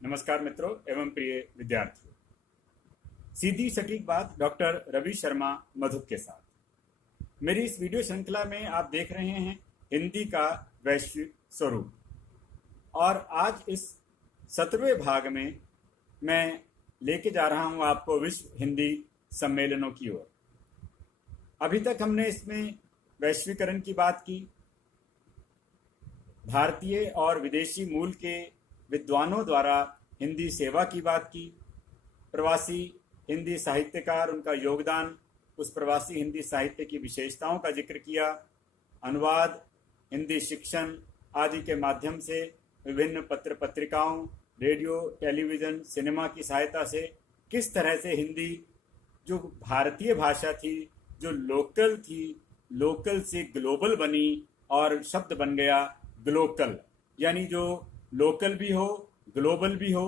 नमस्कार मित्रों एवं प्रिय विद्यार्थियों। सीधी सटीक बात डॉक्टर रवि शर्मा मधुक के साथ मेरी इस वीडियो श्रृंखला में आप देख रहे हैं हिंदी का वैश्विक स्वरूप। और आज इस 17वें भाग में मैं लेके जा रहा हूं आपको विश्व हिंदी सम्मेलनों की ओर। अभी तक हमने इसमें वैश्वीकरण की बात की, भारतीय और विदेशी मूल के विद्वानों द्वारा हिंदी सेवा की बात की, प्रवासी हिंदी साहित्यकार, उनका योगदान, उस प्रवासी हिंदी साहित्य की विशेषताओं का जिक्र किया, अनुवाद, हिंदी शिक्षण आदि के माध्यम से विभिन्न पत्र पत्रिकाओं, रेडियो, टेलीविज़न, सिनेमा की सहायता से किस तरह से हिंदी जो भारतीय भाषा थी, जो लोकल थी, लोकल से ग्लोबल बनी और शब्द बन गया ग्लोकल, यानी जो लोकल भी हो, ग्लोबल भी हो,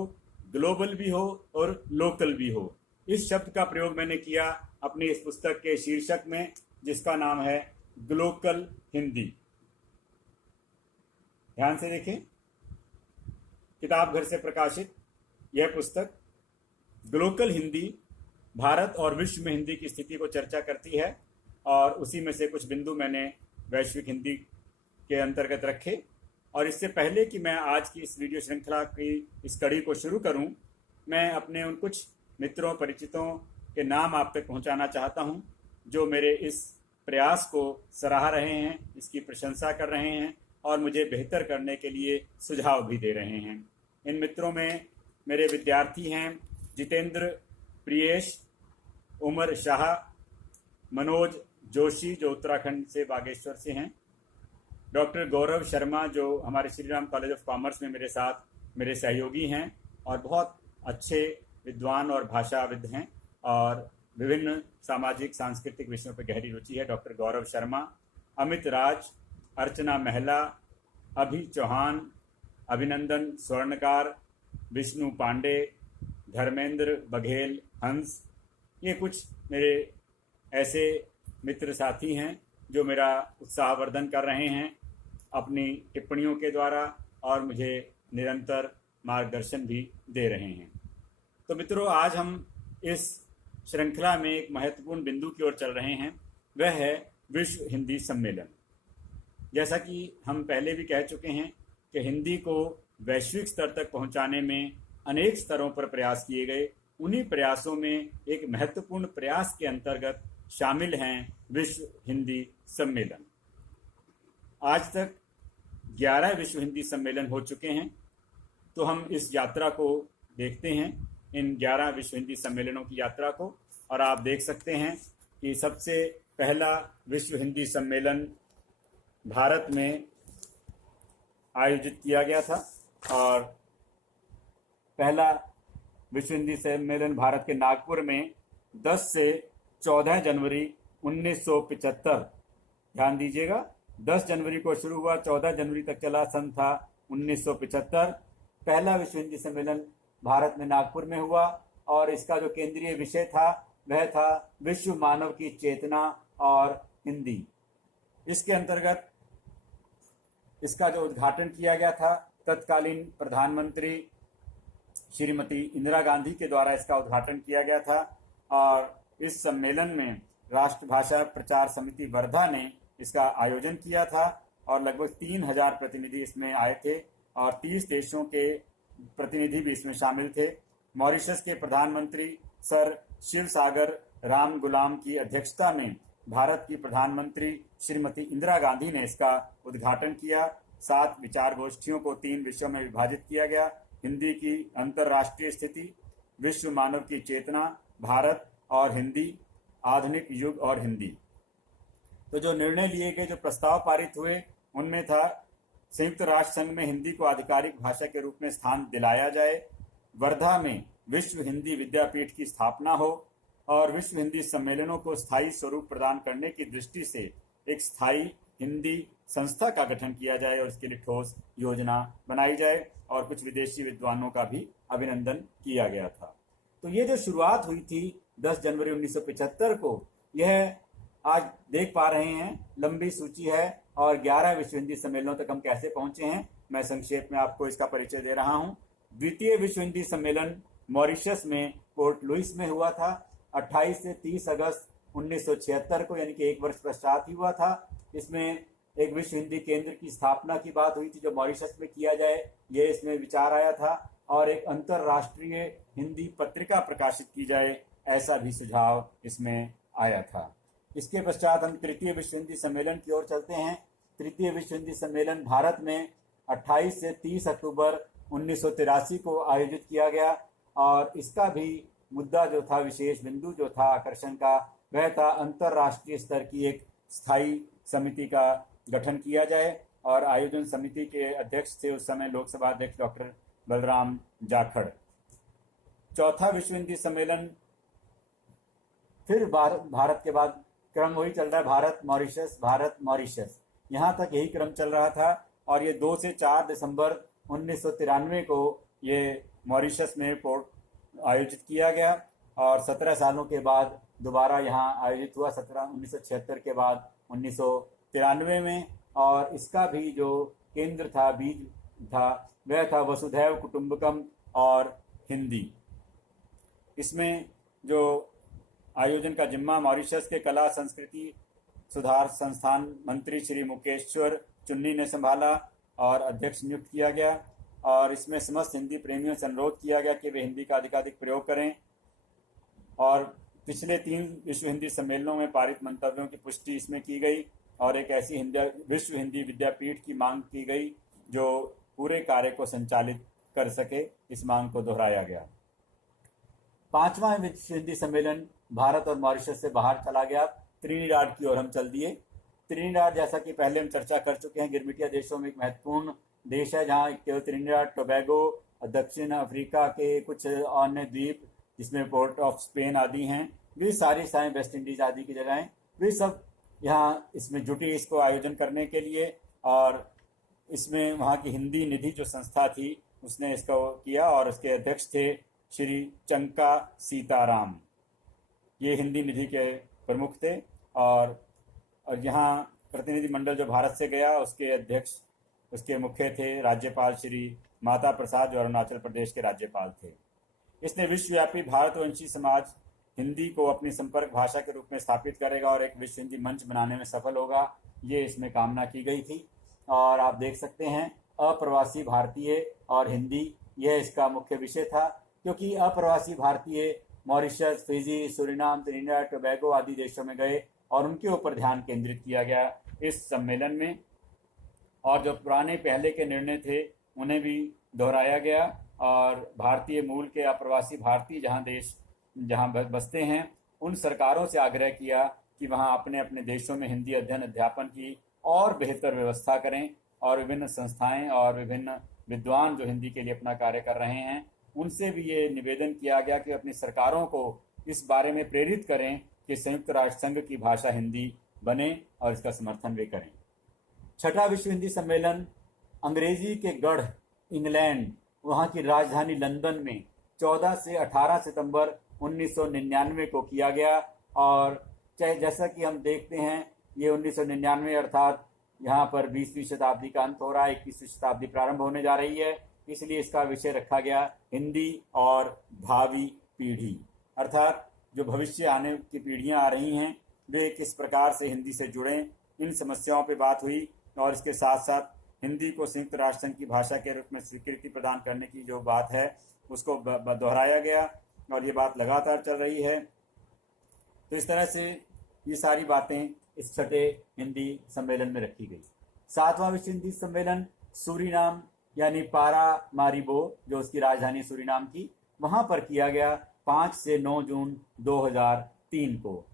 ग्लोबल भी हो और लोकल भी हो। इस शब्द का प्रयोग मैंने किया अपनी इस पुस्तक के शीर्षक में, जिसका नाम है ग्लोकल हिंदी। ध्यान से देखें, किताब घर से प्रकाशित यह पुस्तक ग्लोकल हिंदी भारत और विश्व में हिंदी की स्थिति को चर्चा करती है, और उसी में से कुछ बिंदु मैंने वैश्विक हिंदी के अंतर्गत रखे। और इससे पहले कि मैं आज की इस वीडियो श्रृंखला की इस कड़ी को शुरू करूं, मैं अपने उन कुछ मित्रों, परिचितों के नाम आप तक पहुंचाना चाहता हूं जो मेरे इस प्रयास को सराह रहे हैं, इसकी प्रशंसा कर रहे हैं और मुझे बेहतर करने के लिए सुझाव भी दे रहे हैं। इन मित्रों में मेरे विद्यार्थी हैं जितेंद्र, प्रियेश, उमर शाह, मनोज जोशी जो उत्तराखंड से बागेश्वर से हैं, डॉक्टर गौरव शर्मा जो हमारे Shri Ram college of commerce में मेरे साथ मेरे सहयोगी हैं और बहुत अच्छे विद्वान और भाषाविद हैं और विभिन्न सामाजिक सांस्कृतिक विषयों पर गहरी रुचि है, डॉक्टर गौरव शर्मा, अमित राज, अर्चना महिला, अभि चौहान, अभिनंदन स्वर्णकार, विष्णु पांडे, धर्मेंद्र बघेल, हंस, ये कुछ मेरे ऐसे मित्र साथी हैं जो मेरा उत्साहवर्धन कर रहे हैं अपनी टिप्पणियों के द्वारा और मुझे निरंतर मार्गदर्शन भी दे रहे हैं। तो मित्रों, आज हम इस श्रृंखला में एक महत्वपूर्ण बिंदु की ओर चल रहे हैं, वह है विश्व हिंदी सम्मेलन। जैसा कि हम पहले भी कह चुके हैं कि हिंदी को वैश्विक स्तर तक पहुंचाने में अनेक स्तरों पर प्रयास किए गए। उन्हीं प्रयासों में एक महत्वपूर्ण प्रयास के अंतर्गत शामिल हैं विश्व हिंदी सम्मेलन। आज तक 11 विश्व हिंदी सम्मेलन हो चुके हैं, तो हम इस यात्रा को देखते हैं, इन 11 विश्व हिंदी सम्मेलनों की यात्रा को। और आप देख सकते हैं कि सबसे पहला विश्व हिंदी सम्मेलन भारत में आयोजित किया गया था, और पहला विश्व हिंदी सम्मेलन भारत के नागपुर में 10 से 14 जनवरी 1975, ध्यान दीजिएगा, 10 जनवरी को शुरू हुआ, 14 जनवरी तक चला, सन था 1975। पहला विश्व हिंदी सम्मेलन भारत में नागपुर में हुआ और इसका जो केंद्रीय विषय था वह था विश्व मानव की चेतना और हिंदी। इसके अंतर्गत इसका जो उद्घाटन किया गया था, तत्कालीन प्रधानमंत्री श्रीमती इंदिरा गांधी के द्वारा इसका उद्घाटन किया गया था। और इस सम्मेलन में राष्ट्रभाषा प्रचार समिति वर्धा ने इसका आयोजन किया था और लगभग 3000 प्रतिनिधि इसमें आए थे और 30 देशों के प्रतिनिधि भी इसमें शामिल थे। मॉरिशस के प्रधानमंत्री सर शिवसागर राम गुलाम की अध्यक्षता में भारत की प्रधानमंत्री श्रीमती इंदिरा गांधी ने इसका उद्घाटन किया। 7 विचार गोष्ठियों को 3 विषयों में विभाजित किया गया: हिंदी की अंतर्राष्ट्रीय स्थिति, विश्व मानव की चेतना, भारत और हिंदी, आधुनिक युग और हिंदी। तो जो निर्णय लिए गए, जो प्रस्ताव पारित हुए, उनमें था संयुक्त राष्ट्र संघ में हिंदी को आधिकारिक भाषा के रूप में स्थान दिलाया जाए, वर्धा में विश्व हिंदी विद्यापीठ की स्थापना हो और विश्व हिंदी सम्मेलनों को स्थायी स्वरूप प्रदान करने की दृष्टि से एक स्थायी हिंदी संस्था का गठन किया जाए और इसके लिए ठोस योजना बनाई जाए, और कुछ विदेशी विद्वानों का भी अभिनंदन किया गया था। तो ये जो शुरुआत हुई थी 10 जनवरी 1975 को, यह आज देख पा रहे हैं लंबी सूची है और 11 विश्व हिंदी सम्मेलनों तक हम कैसे पहुंचे हैं, मैं संक्षेप में आपको इसका परिचय दे रहा हूं। द्वितीय विश्व हिंदी सम्मेलन मॉरिशस में पोर्ट लुइस में हुआ था। 28 से 30 अगस्त 1976 को, यानी कि एक वर्ष पश्चात ही हुआ था। इसमें एक विश्व हिंदी केंद्र की स्थापना की बात हुई थी जो मॉरिशस में किया जाए, ये इसमें विचार आया था, और एक अंतर्राष्ट्रीय हिंदी पत्रिका प्रकाशित की जाए, ऐसा भी सुझाव इसमें आया था। इसके पश्चात हम तृतीय विश्व हिंदी सम्मेलन की ओर चलते हैं। तृतीय विश्व हिंदी सम्मेलन भारत में 28 से 30 अक्टूबर 1983 को आयोजित किया गया, और इसका भी मुद्दा जो था, विशेष बिंदु जो था आकर्षण का, वह था अंतर्राष्ट्रीय स्तर की एक स्थायी समिति का गठन किया जाए, और आयोजन समिति के अध्यक्ष थे उस समय लोकसभा अध्यक्ष डॉक्टर बलराम जाखड़। चौथा विश्व हिंदी सम्मेलन, फिर भारत के बाद क्रम वही चल रहा है, भारत मॉरिशस, यहाँ तक यही क्रम चल रहा था। और ये 2 से 4 दिसंबर 1993 को ये मॉरिशस में आयोजित किया गया, और 17 सालों के बाद दोबारा यहाँ आयोजित हुआ, 1976 के बाद 1993 में। और इसका भी जो केंद्र था, बीज था, वह था वसुधैव कुटुंबकम और हिंदी। इसमें जो आयोजन का जिम्मा मॉरिशस के कला संस्कृति सुधार संस्थान मंत्री श्री मुकेश्वर चुन्नी ने संभाला और अध्यक्ष नियुक्त किया गया, और इसमें समस्त हिंदी प्रेमियों से अनुरोध किया गया कि वे हिंदी का अधिकाधिक प्रयोग करें। और पिछले 3 विश्व हिंदी सम्मेलनों में पारित मंतव्यों की पुष्टि इसमें की गई, और एक ऐसी विश्व हिंदी विद्यापीठ की मांग की गई जो पूरे कार्य को संचालित कर सके। इस मांग को दोहराया गया। 5वां विश्व हिंदी सम्मेलन भारत और मॉरिशस से बाहर चला गया, त्रिनिडाद की ओर हम चल दिए। त्रिनिडाद, जैसा कि पहले हम चर्चा कर चुके हैं, गिरमिटिया देशों में एक महत्वपूर्ण देश है, जहाँ केवल त्रिनिडाद टोबैगो, दक्षिण अफ्रीका के कुछ अन्य द्वीप जिसमें पोर्ट ऑफ स्पेन आदि हैं, वे सारी वेस्ट इंडीज आदि की जगहें, वे सब यहाँ इसमें जुटी इसको आयोजन करने के लिए। और इसमें वहाँ की हिंदी निधि जो संस्था थी उसने इसको किया, और उसके अध्यक्ष थे श्री चंका सीताराम, ये हिंदी निधि के प्रमुख थे। और यहाँ प्रतिनिधि मंडल जो भारत से गया, उसके अध्यक्ष, उसके मुख्य थे राज्यपाल श्री माता प्रसाद, जो अरुणाचल प्रदेश के राज्यपाल थे। इसने विश्वव्यापी भारतवंशी समाज हिंदी को अपनी संपर्क भाषा के रूप में स्थापित करेगा और एक विश्व हिंदी मंच बनाने में सफल होगा, ये इसमें कामना की गई थी। और आप देख सकते हैं, अप्रवासी भारतीय और हिंदी, यह इसका मुख्य विषय था, क्योंकि अप्रवासी भारतीय मॉरिशस, फिजी, सूरीनाम, त्रिनिडाद टोबैगो आदि देशों में गए और उनके ऊपर ध्यान केंद्रित किया गया इस सम्मेलन में। और जो पुराने पहले के निर्णय थे उन्हें भी दोहराया गया, और भारतीय मूल के अप्रवासी भारतीय जहाँ बसते हैं, उन सरकारों से आग्रह किया कि वहाँ अपने अपने देशों में हिंदी अध्ययन अध्यापन की और बेहतर व्यवस्था करें, और विभिन्न संस्थाएं और विभिन्न विद्वान जो हिंदी के लिए अपना कार्य कर रहे हैं, उनसे भी ये निवेदन किया गया कि अपनी सरकारों को इस बारे में प्रेरित करें कि संयुक्त राष्ट्र संघ की भाषा हिंदी बने, और इसका समर्थन वे करें। 6वां विश्व हिंदी सम्मेलन अंग्रेजी के गढ़ इंग्लैंड, वहाँ की राजधानी लंदन में 14 से 18 सितंबर 1999 को किया गया। और चाहे जैसा कि हम देखते हैं, ये 1999 अर्थात यहाँ पर 20वीं शताब्दी का अंत हो रहा है, 21वीं शताब्दी प्रारंभ होने जा रही है, इसलिए इसका विषय रखा गया हिंदी और भावी पीढ़ी, अर्थात जो भविष्य आने की पीढ़ियाँ आ रही हैं वे किस प्रकार से हिंदी से जुड़ें, इन समस्याओं पर बात हुई। और इसके साथ साथ हिंदी को संयुक्त राष्ट्र संघ की भाषा के रूप में स्वीकृति प्रदान करने की जो बात है उसको दोहराया गया, और ये बात लगातार चल रही है। तो इस तरह से ये सारी बातें इस 6ठे हिंदी सम्मेलन में रखी गई। 7वां विश्व हिंदी सम्मेलन सूरीनाम यानी पारामारिबो, जो उसकी राजधानी सूरीनाम की, वहाँ पर किया गया 5 से 9 जून 2003 को।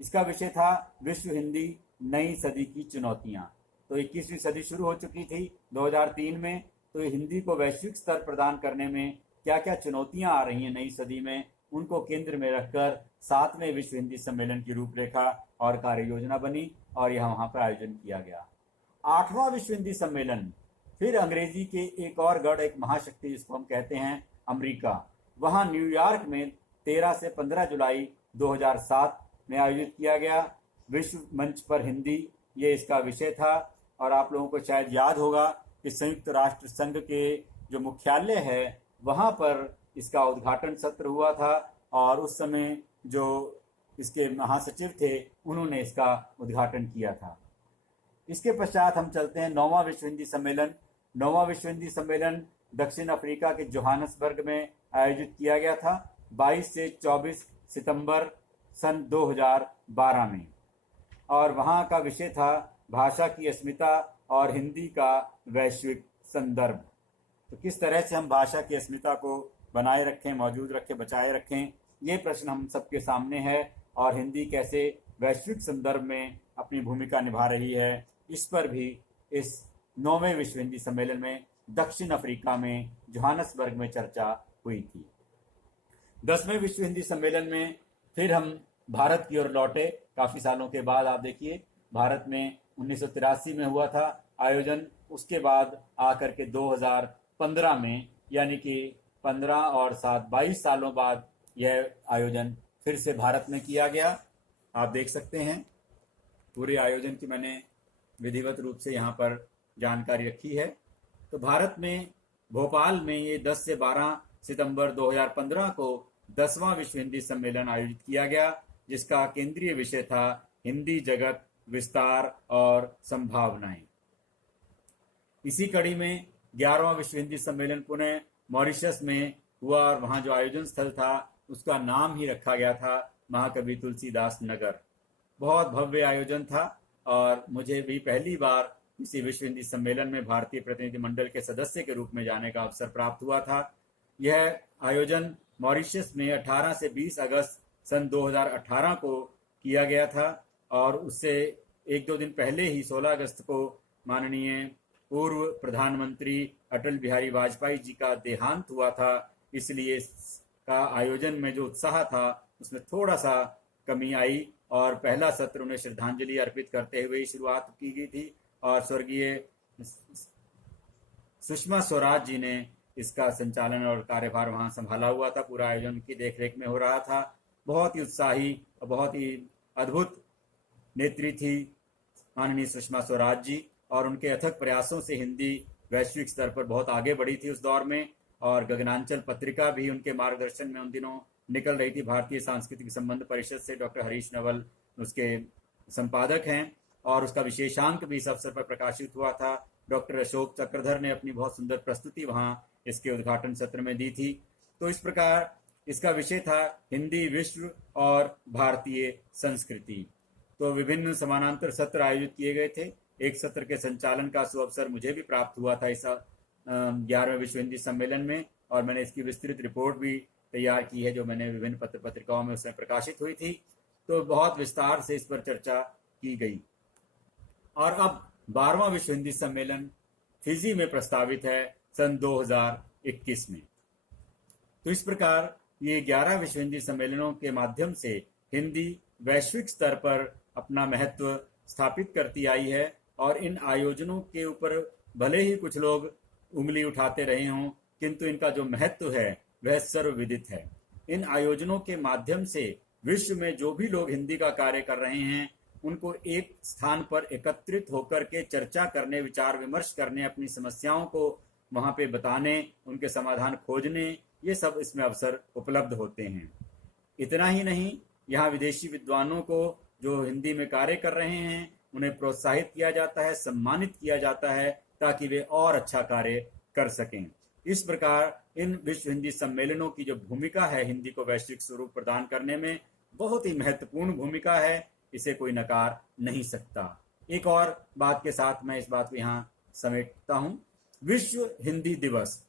इसका विषय था विश्व हिंदी नई सदी की चुनौतियाँ। तो 21वीं सदी शुरू हो चुकी थी 2003 में, तो हिंदी को वैश्विक स्तर प्रदान करने में क्या क्या चुनौतियां आ रही हैं नई सदी में, उनको केंद्र में रखकर 7वें विश्व हिंदी सम्मेलन की रूपरेखा और कार्य योजना बनी, और यह वहाँ पर आयोजन किया गया। 8वां विश्व हिंदी सम्मेलन फिर अंग्रेजी के एक और गढ़, एक महाशक्ति जिसको हम कहते हैं अमेरिका, वहाँ न्यूयॉर्क में 13 से 15 जुलाई 2007 में आयोजित किया गया। विश्व मंच पर हिंदी, ये इसका विषय था। और आप लोगों को शायद याद होगा कि संयुक्त राष्ट्र संघ के जो मुख्यालय है वहाँ पर इसका उद्घाटन सत्र हुआ था और उस समय जो इसके महासचिव थे उन्होंने इसका उद्घाटन किया था। इसके पश्चात हम चलते हैं 9वां विश्व हिंदी सम्मेलन। 9वां विश्व हिंदी सम्मेलन दक्षिण अफ्रीका के जोहान्सबर्ग में आयोजित किया गया था 22 से 24 सितंबर सन 2012 में, और वहाँ का विषय था भाषा की अस्मिता और हिंदी का वैश्विक संदर्भ। तो किस तरह से हम भाषा की अस्मिता को बनाए रखें, मौजूद रखें, बचाए रखें, ये प्रश्न हम सबके सामने है, और हिंदी कैसे वैश्विक संदर्भ में अपनी भूमिका निभा रही है, इस पर भी इस 9वें विश्व हिंदी सम्मेलन में दक्षिण अफ्रीका में जोहान्सबर्ग में चर्चा हुई थी। 10वें विश्व हिंदी सम्मेलन में फिर हम भारत की ओर लौटे काफ़ी सालों के बाद। आप देखिए, भारत में 1983 में हुआ था आयोजन, उसके बाद आकर के 2015 में, यानी कि 15 और 7 22 सालों बाद यह आयोजन फिर से भारत में किया गया। आप देख सकते हैं पूरे आयोजन की मैंने विधिवत रूप से यहाँ पर जानकारी रखी है। तो भारत में भोपाल में ये 10 से 12 सितंबर 2015 को 10वां विश्व हिंदी सम्मेलन आयोजित किया गया, जिसका केंद्रीय विषय था हिंदी जगत, विस्तार और संभावनाएं। इसी कड़ी में 11वां विश्व हिंदी सम्मेलन पुणे मॉरिशस में हुआ, और वहाँ जो आयोजन स्थल था उसका नाम ही रखा गया था महाकवि तुलसीदास नगर। बहुत भव्य आयोजन था, और मुझे भी पहली बार किसी विश्व हिंदी सम्मेलन में भारतीय प्रतिनिधि मंडल के सदस्य के रूप में जाने का अवसर प्राप्त हुआ था। यह आयोजन मॉरिशस में 18 से 20 अगस्त सन 2018 को किया गया था, और उससे 1-2 दिन पहले ही 16 अगस्त को माननीय पूर्व प्रधानमंत्री अटल बिहारी वाजपेयी जी का देहांत हुआ था। इसलिए का आयोजन में जो उत्साह था उसमें थोड़ा सा कमी आई, और पहला सत्र उन्हें श्रद्धांजलि अर्पित करते हुए शुरुआत की गई थी, और स्वर्गीय सुषमा स्वराज जी ने इसका संचालन और कार्यभार वहां संभाला हुआ था। पूरा आयोजन की देखरेख में हो रहा था। बहुत ही उत्साही और बहुत ही अद्भुत नेत्री थी माननीय सुषमा स्वराज जी, और उनके अथक प्रयासों से हिंदी वैश्विक स्तर पर बहुत आगे बढ़ी थी उस दौर में। और गगनांचल पत्रिका भी उनके मार्गदर्शन में उन दिनों निकल रही थी। भारतीय सांस्कृतिक संबंध परिषद से डॉक्टर हरीश नवल उसके संपादक हैं, और उसका विशेषांक भी इस अवसर पर प्रकाशित हुआ था। डॉक्टर अशोक चक्रधर ने अपनी बहुत सुंदर प्रस्तुति वहां इसके उद्घाटन सत्र में दी थी। तो इस प्रकार इसका विषय था हिंदी विश्व और भारतीय संस्कृति। तो विभिन्न समानांतर सत्र आयोजित किए गए थे। एक सत्र के संचालन का सुअवसर मुझे भी प्राप्त हुआ था इस 11वें विश्व हिंदी सम्मेलन में, और मैंने इसकी विस्तृत रिपोर्ट भी तैयार की है जो मैंने विभिन्न पत्र पत्रिकाओं में उसमें प्रकाशित हुई थी। तो बहुत विस्तार से इस पर चर्चा की गई। और अब 12वां विश्व हिंदी सम्मेलन फिजी में प्रस्तावित है सन 2021 में। तो इस प्रकार ये 11 विश्व हिंदी सम्मेलनों के माध्यम से हिंदी वैश्विक स्तर पर अपना महत्व स्थापित करती आई है, और इन आयोजनों के ऊपर भले ही कुछ लोग उंगली उठाते रहे हों, किंतु इनका जो महत्व है वह सर्वविदित है। इन आयोजनों के माध्यम से विश्व में जो भी लोग हिंदी का कार्य कर रहे हैं उनको एक स्थान पर एकत्रित होकर के चर्चा करने, विचार विमर्श करने, अपनी समस्याओं को वहां पे बताने, उनके समाधान खोजने, ये सब इसमें अवसर उपलब्ध होते हैं। इतना ही नहीं, यहाँ विदेशी विद्वानों को जो हिंदी में कार्य कर रहे हैं उन्हें प्रोत्साहित किया जाता है, सम्मानित किया जाता है, ताकि वे और अच्छा कार्य कर सकें। इस प्रकार इन विश्व हिंदी सम्मेलनों की जो भूमिका है हिंदी को वैश्विक स्वरूप प्रदान करने में, बहुत ही महत्वपूर्ण भूमिका है, इसे कोई नकार नहीं सकता। एक और बात के साथ मैं इस बात को यहाँ समेटता हूँ। विश्व हिंदी दिवस,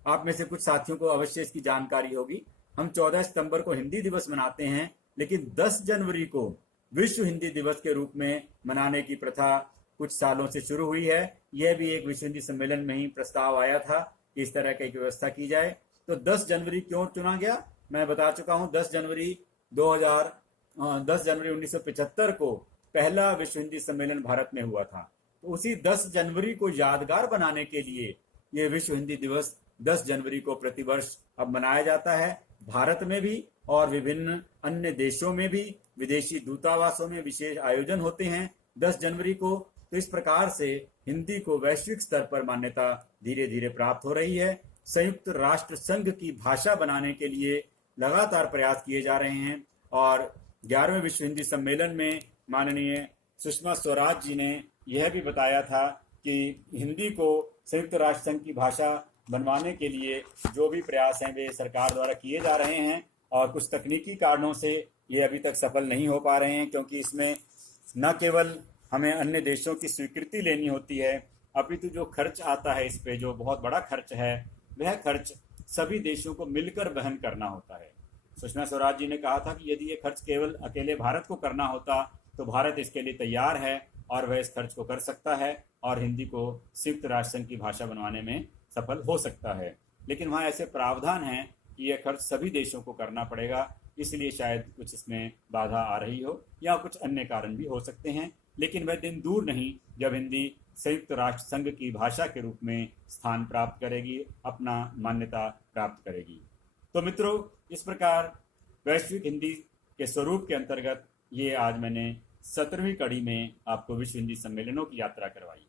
आप में से कुछ साथियों को अवश्य इसकी जानकारी होगी। हम 14 सितंबर को हिंदी दिवस मनाते हैं, लेकिन 10 जनवरी को विश्व हिंदी दिवस के रूप में मनाने की प्रथा कुछ सालों से शुरू हुई है। यह भी एक विश्व हिंदी सम्मेलन में ही प्रस्ताव आया था कि इस तरह की एक व्यवस्था की जाए। तो 10 जनवरी क्यों चुना गया, मैं बता चुका हूँ। 10 जनवरी 1975 को पहला विश्व हिंदी सम्मेलन भारत में हुआ था। तो उसी 10 जनवरी को यादगार बनाने के लिए ये विश्व हिंदी दिवस 10 जनवरी को प्रतिवर्ष अब मनाया जाता है। भारत में भी और विभिन्न अन्य देशों में भी, विदेशी दूतावासों में विशेष आयोजन होते हैं 10 जनवरी को। तो इस प्रकार से हिंदी को वैश्विक स्तर पर मान्यता धीरे धीरे प्राप्त हो रही है, संयुक्त राष्ट्र संघ की भाषा बनाने के लिए लगातार प्रयास किए जा रहे हैं। और 11वें विश्व हिंदी सम्मेलन में माननीय सुषमा स्वराज जी ने यह भी बताया था कि हिंदी को संयुक्त राष्ट्र संघ की भाषा बनवाने के लिए जो भी प्रयास हैं वे सरकार द्वारा किए जा रहे हैं, और कुछ तकनीकी कारणों से ये अभी तक सफल नहीं हो पा रहे हैं, क्योंकि इसमें न केवल हमें अन्य देशों की स्वीकृति लेनी होती है, अपितु जो खर्च आता है इस पे, जो बहुत बड़ा खर्च है, वह खर्च सभी देशों को मिलकर वहन करना होता है। सुषमा स्वराज जी ने कहा था कि यदि ये खर्च केवल अकेले भारत को करना होता तो भारत इसके लिए तैयार है और वह इस खर्च को कर सकता है और हिंदी को संयुक्त राष्ट्र संघ की भाषा बनवाने में सफल हो सकता है। लेकिन वहाँ ऐसे प्रावधान हैं कि यह खर्च सभी देशों को करना पड़ेगा, इसलिए शायद कुछ इसमें बाधा आ रही हो या कुछ अन्य कारण भी हो सकते हैं। लेकिन वह दिन दूर नहीं जब हिंदी संयुक्त राष्ट्र संघ की भाषा के रूप में स्थान प्राप्त करेगी, अपना मान्यता प्राप्त करेगी। तो मित्रों, इस प्रकार वैश्विक हिंदी के स्वरूप के अंतर्गत ये आज मैंने 17वीं कड़ी में आपको विश्व हिंदी सम्मेलनों की यात्रा करवाई।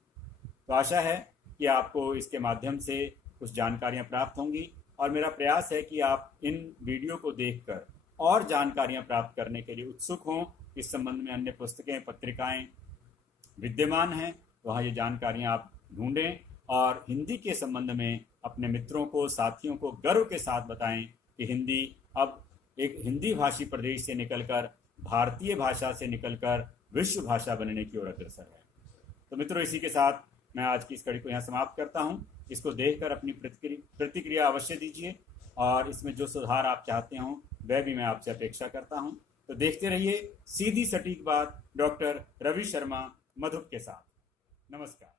तो आशा है कि आपको इसके माध्यम से कुछ जानकारियां प्राप्त होंगी, और मेरा प्रयास है कि आप इन वीडियो को देखकर और जानकारियां प्राप्त करने के लिए उत्सुक हों। इस संबंध में अन्य पुस्तकें, पत्रिकाएं विद्यमान हैं, वहाँ ये जानकारियां आप ढूंढें और हिंदी के संबंध में अपने मित्रों को, साथियों को गर्व के साथ बताएं कि हिंदी अब एक हिंदी भाषी प्रदेश से निकलकर, भारतीय भाषा से निकलकर विश्व भाषा बनने की ओर अग्रसर है। तो मित्रों, इसी के साथ मैं आज की इस कड़ी को यहाँ समाप्त करता हूँ। इसको देखकर अपनी प्रतिक्रिया अवश्य दीजिए, और इसमें जो सुधार आप चाहते हों वह भी मैं आपसे अपेक्षा करता हूँ। तो देखते रहिए सीधी सटीक बात डॉक्टर रवि शर्मा मधुप के साथ। नमस्कार।